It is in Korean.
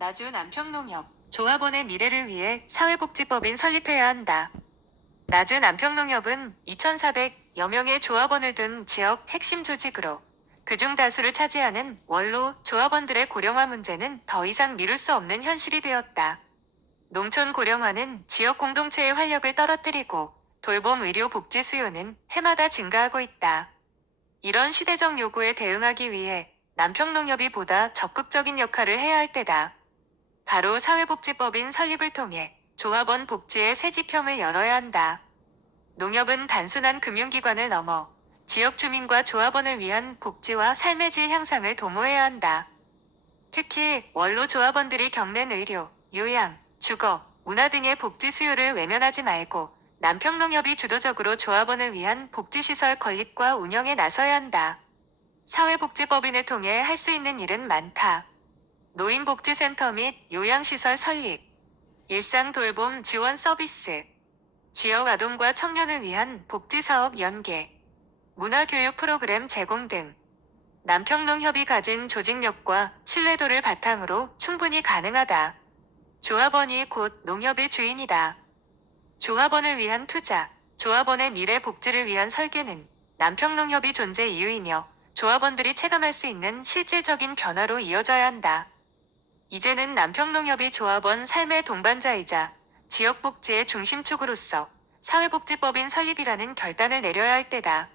나주 남평농협 조합원의 미래를 위해 사회복지법인 설립해야 한다. 나주 남평농협은 2,400여 명의 조합원을 둔 지역 핵심 조직으로 그중 다수를 차지하는 원로 조합원들의 고령화 문제는 더 이상 미룰 수 없는 현실이 되었다. 농촌 고령화는 지역 공동체의 활력을 떨어뜨리고 돌봄 의료 복지 수요는 해마다 증가하고 있다. 이런 시대적 요구에 대응하기 위해 남평농협이 보다 적극적인 역할을 해야 할 때다. 바로 사회복지법인 설립을 통해 조합원 복지의 새 지평을 열어야 한다. 농협은 단순한 금융기관을 넘어 지역 주민과 조합원을 위한 복지와 삶의 질 향상을 도모해야 한다. 특히 원로 조합원들이 겪는 의료, 요양, 주거, 문화 등의 복지 수요를 외면하지 말고 남평농협이 주도적으로 조합원을 위한 복지시설 건립과 운영에 나서야 한다. 사회복지법인을 통해 할 수 있는 일은 많다. 노인복지센터 및 요양시설 설립, 일상 돌봄 지원 서비스, 지역 아동과 청년을 위한 복지사업 연계, 문화교육 프로그램 제공 등 남평농협이 가진 조직력과 신뢰도를 바탕으로 충분히 가능하다. 조합원이 곧 농협의 주인이다. 조합원을 위한 투자, 조합원의 미래 복지를 위한 설계는 남평농협이 존재 이유이며 조합원들이 체감할 수 있는 실질적인 변화로 이어져야 한다. 이제는 남평농협이 조합원 삶의 동반자이자 지역복지의 중심축으로서 사회복지법인 설립이라는 결단을 내려야 할 때다.